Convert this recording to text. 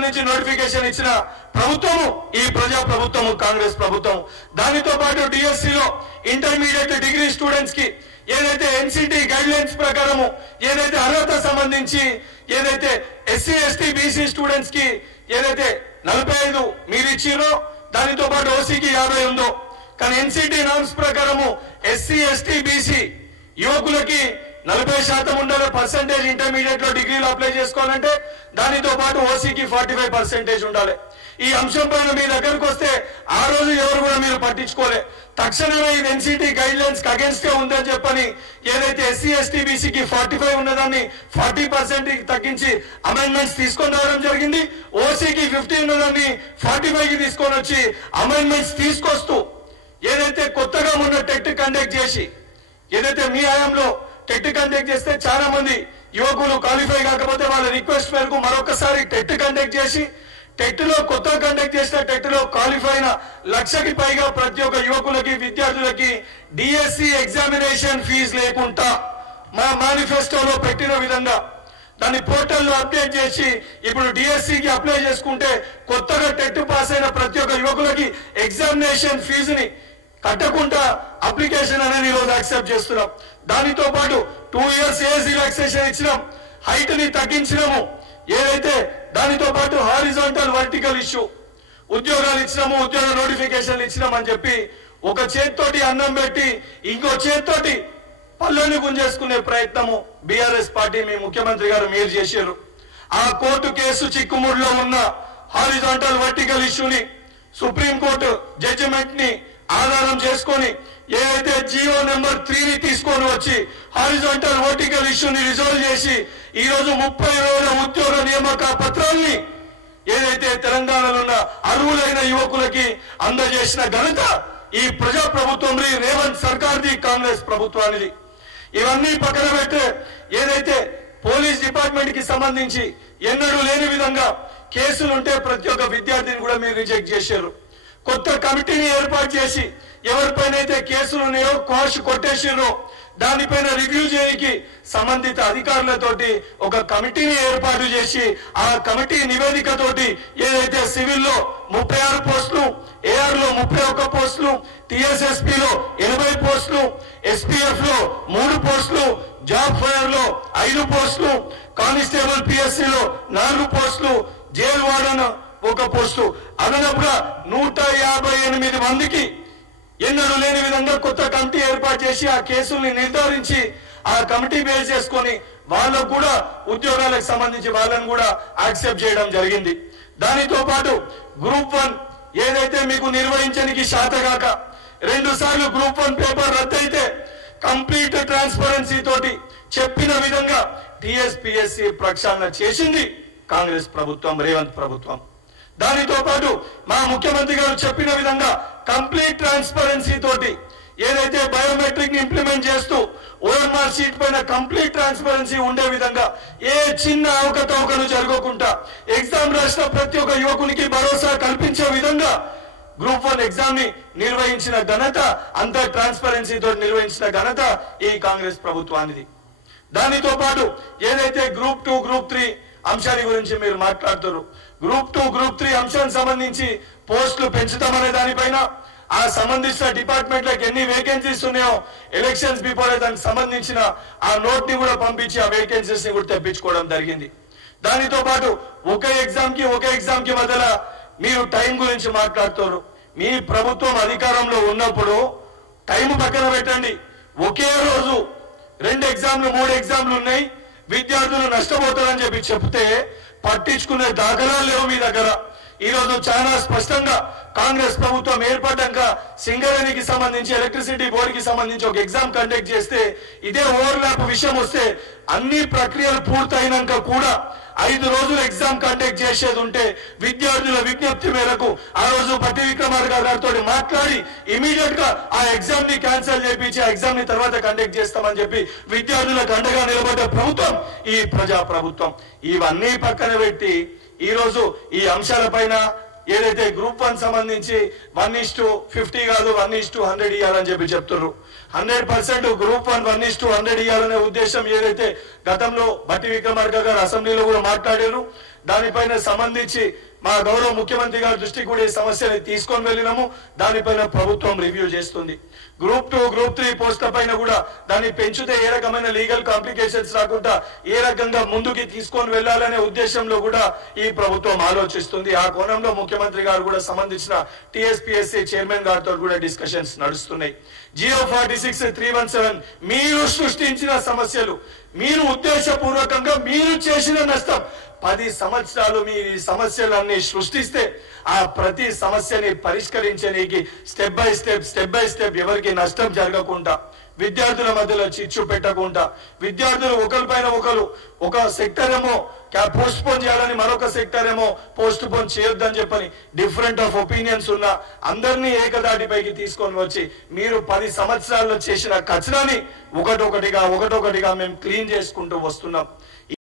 సంబంధించి నోటిఫికేషన్ ఇచ్చిన ప్రభుత్వము ఈ ప్రజా ప్రభుత్వము కాంగ్రెస్ ప్రభుత్వం. దానితో పాటు డిఎస్సిలో ఇంటర్మీడియట్ డిగ్రీ స్టూడెంట్స్ కి ఏదైతే ఎన్సిటి గైడ్ లైన్స్ ప్రకారము ఏదైతే అర్హత సంబంధించి ఏదైతే ఎస్సీ ఎస్టీ బీసీ స్టూడెంట్స్ కి ఏదైతే 45 మీరు ఇచ్చిరో దానితో పాటు ఓసీకి 50 ఉందో, కానీ ఎన్సిటి నామ్స్ ప్రకారము ఎస్సీ ఎస్టీ బీసీ యువకులకి 40% ఉండాలి పర్సెంటేజ్ ఇంటర్మీడియట్ లో డిగ్రీలో అప్లై చేసుకోవాలంటే, దానితో పాటు ఓసీకి 45% ఉండాలి. ఈ అంశం పైన మీ దగ్గరకు వస్తే ఆ రోజు ఎవరు కూడా మీరు పట్టించుకోలే. తక్షణమే ఇది ఎన్సిటి గైడ్ లైన్స్ అగేన్స్ట్ గా ఉందని చెప్పని ఏదైతే ఎస్సీ ఎస్టీ బీసీకి 45 ఉన్నదాన్ని 40% తగ్గించి అమెండ్మెంట్స్ తీసుకొని రావడం జరిగింది. ఓసీకి 50 ఉన్నదాన్ని 45 కి తీసుకొని వచ్చి అమెండ్మెంట్స్ తీసుకొస్తూ ఏదైతే కొత్తగా ఉన్న టెట్ కండక్ట్ చేసి ఏదైతే మీ హయాంలో టెట్ కండక్ట్ చేస్తే చాలా మంది యువకులు క్వాలిఫై కాకపోతే వాళ్ళ రిక్వెస్ట్ మేరకు మరొకసారి టెట్ కండక్ట్ చేసి టెట్ లో కొత్తగా కండక్ట్ చేసిన టెట్ లో క్వాలిఫై అయిన 1,00,000కి పైగా ప్రతి ఒక్క యువకులకి విద్యార్థులకి డిఎస్సి ఎగ్జామినేషన్ ఫీజు లేకుండా మా మేనిఫెస్టోలో పెట్టిన విధంగా దాన్ని పోర్టల్లో అప్డేట్ చేసి ఇప్పుడు డిఎస్సికి అప్లై చేసుకుంటే కొత్తగా టెట్ పాస్ అయిన ప్రతి ఒక్క యువకులకి ఎగ్జామినేషన్ ఫీజుని కట్టకుండా అప్లికేషన్ అనేది ఈరోజు యాక్సెప్ట్ చేస్తున్నాం. దానితో పాటు 2 years ఏజ్ రిలాక్సేషన్ ఇచ్చినాం, హైట్ ని తగ్గించినాము. ఏదైతే దానితో పాటు హారిజాంటల్ వర్టికల్ ఇష్యూ ఉద్యోగాలు ఇచ్చినాము, ఉద్యోగ నోటిఫికేషన్లు ఇచ్చినాం అని చెప్పి ఒక చేత్తోటి అన్నం పెట్టి ఇంకో చేత్తోటి పళ్ళని గుంజేసుకునే ప్రయత్నము బీఆర్ఎస్ పార్టీ మీ ముఖ్యమంత్రి గారు మీరు చేశారు. ఆ కోర్టు కేసు చిక్కుముడిలో ఉన్న హారిజాంటల్ వర్టికల్ ఇష్యూని సుప్రీంకోర్టు జడ్జిమెంట్ ని ఆధారం చేసుకొని ఏదైతే జియో నెంబర్ 3ని తీసుకొని వచ్చి హారిజాంటల్ వర్టికల్ ఇష్యూని రిజాల్వ్ చేసి ఈ రోజు 30,000 ఉద్యోగ నియామక పత్రాల్ని ఏదైతే తెలంగాణలో ఉన్న అర్హులైన యువకులకి అందజేసిన ఘనత ఈ ప్రజా ప్రభుత్వం రేవంత్ సర్కార్ది, కాంగ్రెస్ ప్రభుత్వానిది. ఇవన్నీ పక్కన పెట్టే ఏదైతే పోలీస్ డిపార్ట్మెంట్ కి సంబంధించి ఎన్నడూ లేని విధంగా కేసులుంటే ప్రతి ఒక్క విద్యార్థిని కూడా మీరు రిజెక్ట్ చేశారు. కొత్త కమిటీని ఏర్పాటు చేసి ఎవరిపైన అయితే కేసులు ఉన్నాయో క్వాష్ కొట్టేసారో దానిపైన రివ్యూ చేయడానికి సంబంధిత అధికారులతోటి ఒక కమిటీని ఏర్పాటు చేసి ఆ కమిటీ నివేదికతోటి ఏదైతే సివిల్లో 36 పోస్టులు, ఏఆర్ లో 31 పోస్టులు, టిఎస్ఎస్పీ లో 80 పోస్టులు, ఎస్పీఎఫ్ లో 3 పోస్టులు, జాబ్ ఫైర్ లో 5 పోస్టులు, కానిస్టేబుల్ పిఎస్సి లో 4 పోస్టులు, జైల్ వార్డన్ 1 పోస్టు, అదనపుగా 158 మందికి ఎన్నడూ లేని విధంగా కొత్త కమిటీ ఏర్పాటు చేసి ఆ కేసుల్ని నిర్ధారించి ఆ కమిటీ బేస్ చేసుకొని వాళ్ళకు కూడా ఉద్యోగాలకు సంబంధించి వాళ్ళని కూడా యాక్సెప్ట్ చేయడం జరిగింది. దానితో పాటు గ్రూప్ 1 ఏదైతే మీకు నిర్వహించడానికి శాతగాక 2 సార్లు గ్రూప్ 1 పేపర్ రద్దయితే కంప్లీట్ ట్రాన్స్పరెన్సీ తోటి చెప్పిన విధంగా టీఎస్పీఎస్సీ ప్రక్షాళన చేసింది కాంగ్రెస్ ప్రభుత్వం, రేవంత్ ప్రభుత్వం. దానితో పాటు మా ముఖ్యమంత్రి గారు చెప్పిన విధంగా కంప్లీట్ ట్రాన్స్పరెన్సీ తోటి ఏదైతే బయోమెట్రిక్ ని ఇంప్లిమెంట్ చేస్తూ ఓఎంఆర్ షీట్ పైన కంప్లీట్ ట్రాన్స్పరెన్సీ ఉండే విధంగా ఏ చిన్న అవకతవకలు జరగకుండా ఎగ్జామ్ రాసిన ప్రతి ఒక్క యువకునికి భరోసా కల్పించే విధంగా గ్రూప్ 1 ఎగ్జామ్ ని నిర్వహించిన ఘనత, అంత ట్రాన్స్పరెన్సీ తోటి నిర్వహించిన ఘనత ఈ కాంగ్రెస్ ప్రభుత్వానిది. దానితో పాటు ఏదైతే గ్రూప్ 2, గ్రూప్ 3 అంశాన్ని గురించి మీరు మాట్లాడుతారు, గ్రూప్ 2, గ్రూప్ 3 అంశానికి సంబంధించి పోస్టులు పెంచుతామనే దానిపైన ఆ సంబంధించిన డిపార్ట్మెంట్లకు ఎన్ని వేకెన్సీస్ ఉన్నాయో ఎలక్షన్స్ బిఫోర్ దానికి సంబంధించిన ఆ నోట్ ని కూడా పంపించి ఆ వేకెన్సీస్ ని కూడా తెప్పించుకోవడం జరిగింది. దానితో పాటు ఒక ఎగ్జామ్ కి మధ్యలో మీరు టైం గురించి మాట్లాడుతారు. మీ ప్రభుత్వం అధికారంలో ఉన్నప్పుడు టైం పక్కన పెట్టండి, ఒకే రోజు 2 ఎగ్జామ్లు 3 ఎగ్జామ్లు ఉన్నాయి, విద్యార్థులు నష్టపోతారని చెప్పి చెప్తే పట్టించుకునే దాఖలాలు లేవు మీ దగ్గర. ఈ రోజు చాలా స్పష్టంగా కాంగ్రెస్ ప్రభుత్వం ఏర్పడ్డాక సింగరేణికి సంబంధించి ఎలక్ట్రిసిటీ బోర్డుకి సంబంధించి ఒక ఎగ్జామ్ కండక్ట్ చేస్తే ఇదే ఓవర్లాప్ విషయం వస్తే అన్ని ప్రక్రియలు పూర్తయినాక కూడా 5 రోజులు ఎగ్జామ్ కండక్ట్ చేసేది ఉంటే విద్యార్థుల విజ్ఞప్తి మేరకు ఆ రోజు పట్టి విక్రమార్క గారితో మాట్లాడి ఇమీడియట్ గా ఆ ఎగ్జామ్ ని క్యాన్సిల్ చేయించి ఆ ఎగ్జామ్ ని తర్వాత కండక్ట్ చేస్తామని చెప్పి విద్యార్థులకు అండగా నిలబడ్డ ప్రభుత్వం ఈ ప్రజా ప్రభుత్వం. ఇవన్నీ పక్కన పెట్టి ఈ రోజు ఈ అంశాలపైన ఏదైతే గ్రూప్ 1 సంబంధించి 1:50 కాదు 1:100 ఇవ్వాలని చెప్తున్నారు. 100% గ్రూప్ 1 1:100 ఇవ్వాలనే ఉద్దేశం ఏదైతే గతంలో బట్టి విక్రమార్క గారు అసెంబ్లీలో కూడా మాట్లాడారు, దానిపైన సంబంధించి మా గౌరవ ముఖ్యమంత్రి గారి దృష్టికి కూడా ఈ సమస్యని తీసుకొని వెళ్ళినాము. దానిపైన ప్రభుత్వం రివ్యూ చేస్తుంది. గ్రూప్ 2 గ్రూప్ 3 పోస్టుల పైన కూడా దాన్ని పెంచితే ఏ రకమైన లీగల్ కాంప్లికేషన్స్ రాకుండా ఏ రకంగా ముందుకి తీసుకొని వెళ్ళాలనే ఉద్దేశంలో కూడా ఈ ప్రభుత్వం ఆలోచిస్తుంది. ఆ కోణంలో ముఖ్యమంత్రి గారు కూడా సంబంధించిన టీఎస్పీఎస్సీ చైర్మన్ గారితో కూడా డిస్కషన్స్ నడుస్తున్నాయి. జియో 46-317 మీరు సృష్టించిన సమస్యలు, మీరు ఉద్దేశపూర్వకంగా మీరు చేసిన నష్టం 10 సంవత్సరాలు మీరు ఈ సమస్యలన్నీ సృష్టిస్తే ఆ ప్రతి సమస్యని పరిష్కరించడానికి స్టెప్ బై స్టెప్ ఎవరికి నష్టం జరగకుండా, విద్యార్థుల మధ్యలో చిచ్చు పెట్టకుండా, విద్యార్థులు ఒకరిపైన ఒకరు ఒక సెక్టర్ ఏమో పోస్ట్ పోన్ చేయాలని మరొక సెక్టర్ ఏమో పోస్ట్ పోన్ చేయొద్దని చెప్పని డిఫరెంట్ ఆఫ్ ఒపీనియన్స్ ఉన్న అందరినీ ఏకదాటిపైకి తీసుకొని వచ్చి మీరు 10 సంవత్సరాల్లో చేసిన కచరాని ఒకటొకటిగా మేము క్లీన్ చేసుకుంటూ వస్తున్నాం.